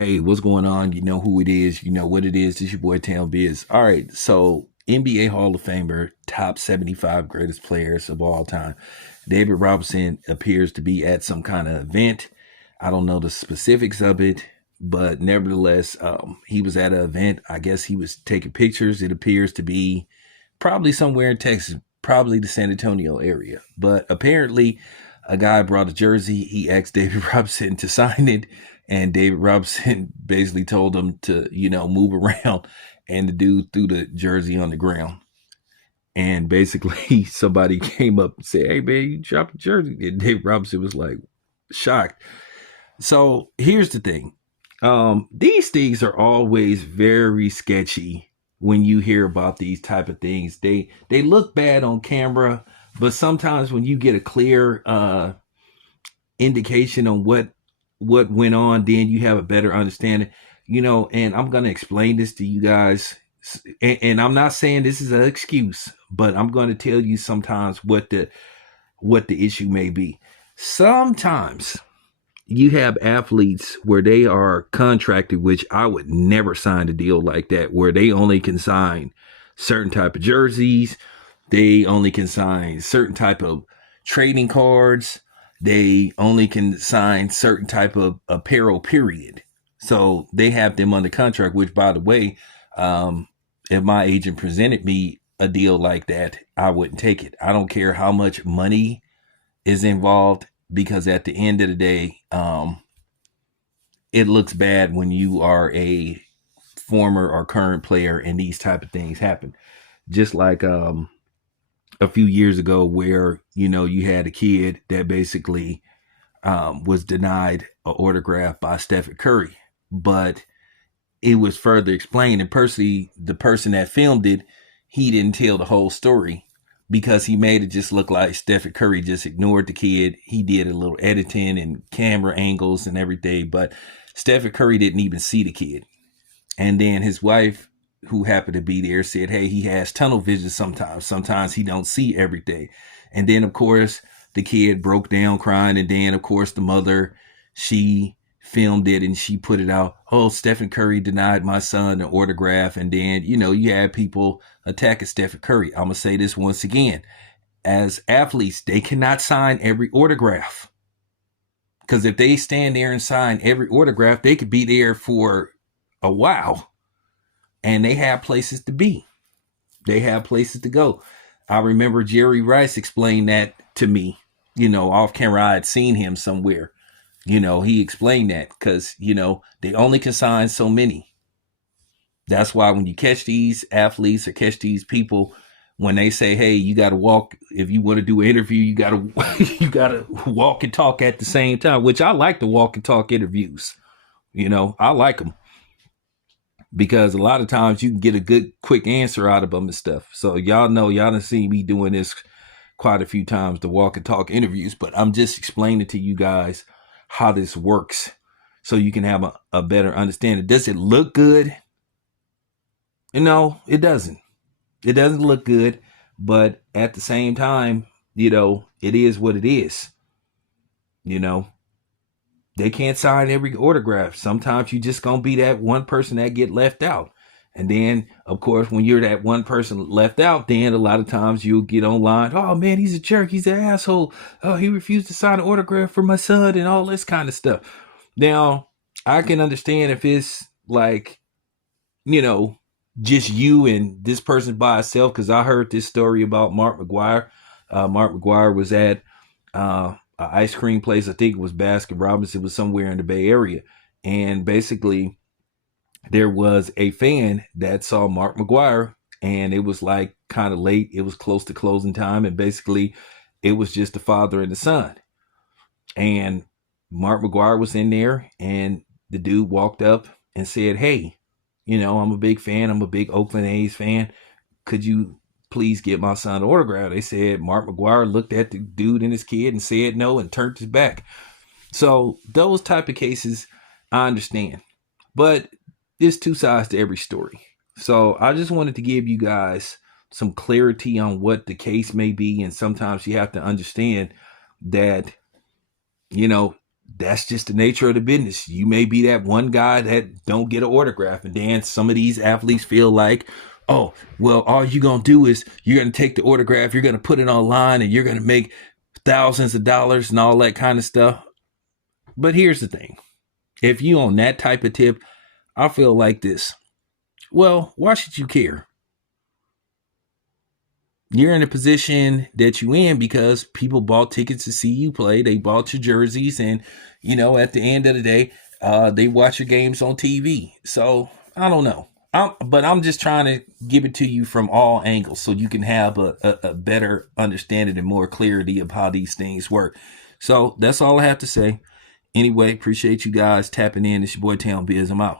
Hey, what's going on? You know who it is. You know what it is. This your boy Tam Biz. All right, so NBA Hall of Famer, top 75 greatest players of all time. David Robinson appears to be at some kind of event. I don't know the specifics of it, but nevertheless, he was at an event. I guess he was taking pictures. It appears to be probably somewhere in Texas, probably the San Antonio area. But apparently, a guy brought a jersey. He asked David Robinson to sign it, and David Robinson basically told him to, move around. And the dude threw the jersey on the ground. And basically, somebody came up and said, "Hey, man, you dropped the jersey." And David Robinson was like shocked. So here's the thing. These things are always very sketchy when you hear about these type of things. They look bad on camera, but sometimes when you get a clear indication on what went on, then you have a better understanding. And I'm gonna explain this to you guys. And I'm not saying this is an excuse, but I'm going to tell you sometimes what the issue may be. Sometimes you have athletes where they are contracted, which I would never sign a deal like that, where they only can sign certain type of jerseys, they only can sign certain type of trading cards, they only can sign certain type of apparel, period. So they have them under contract, which, by the way, if my agent presented me a deal like that, I wouldn't take it. I don't care how much money is involved, because at the end of the day, it looks bad when you are a former or current player and these type of things happen. Just like a few years ago, where you had a kid that basically was denied an autograph by Stephen Curry, but it was further explained. And personally, the person that filmed it, he didn't tell the whole story, because he made it just look like Stephen Curry just ignored the kid. He did a little editing and camera angles and everything, but Stephen Curry didn't even see the kid. And then his wife, who happened to be there, said, "Hey, he has tunnel vision sometimes. Sometimes he don't see everything." And then, of course, the kid broke down crying. And then, of course, the mother, she filmed it and she put it out. "Oh, Stephen Curry denied my son an autograph." And then, you had people attacking Stephen Curry. I'm going to say this once again. As athletes, they cannot sign every autograph. Because if they stand there and sign every autograph, they could be there for a while. And they have places to be. They have places to go. I remember Jerry Rice explained that to me, off camera. I had seen him somewhere. He explained that because, they only can sign so many. That's why when you catch these athletes or catch these people, when they say, "Hey, you got to walk, if you want to do an interview, you got to you got to walk and talk at the same time," which I like the walk and talk interviews. I like them, because a lot of times you can get a good quick answer out of them and stuff. So y'all done see me doing this quite a few times, the walk and talk interviews, but I'm just explaining to you guys how this works so you can have a better understanding. Does it look good? No, it doesn't. It doesn't look good, but at the same time, it is what it is. They can't sign every autograph. Sometimes you just gonna be that one person that get left out. And then, of course, when you're that one person left out, then a lot of times you'll get online. "Oh, man, he's a jerk. He's an asshole. Oh, he refused to sign an autograph for my son," and all this kind of stuff. Now, I can understand if it's like, just you and this person by itself, because I heard this story about Mark McGuire. Mark McGuire was at an ice cream place. I think it was Baskin Robbins. It was somewhere in the Bay Area. And basically, there was a fan that saw Mark McGuire, and it was like kind of late. It was close to closing time. And basically, it was just the father and the son. And Mark McGuire was in there, and the dude walked up and said, "Hey, I'm a big fan. I'm a big Oakland A's fan. Could you please get my son an autograph?" They said Mark McGuire looked at the dude and his kid and said no and turned his back. So those type of cases, I understand. But there's two sides to every story. So I just wanted to give you guys some clarity on what the case may be. And sometimes you have to understand that, That's just the nature of the business. You may be that one guy that don't get an autograph, and then some of these athletes feel like, oh, well, all you're gonna do is you're gonna take the autograph, you're gonna put it online, and you're gonna make thousands of dollars and all that kind of stuff. But here's the thing: if you on that type of tip, I feel like this. Well, why should you care? You're in a position that you in because people bought tickets to see you play. They bought your jerseys, and at the end of the day, they watch your games on TV. So I don't know. But I'm just trying to give it to you from all angles so you can have a better understanding and more clarity of how these things work. So that's all I have to say. Anyway, appreciate you guys tapping in. It's your boy Town Biz. I'm out.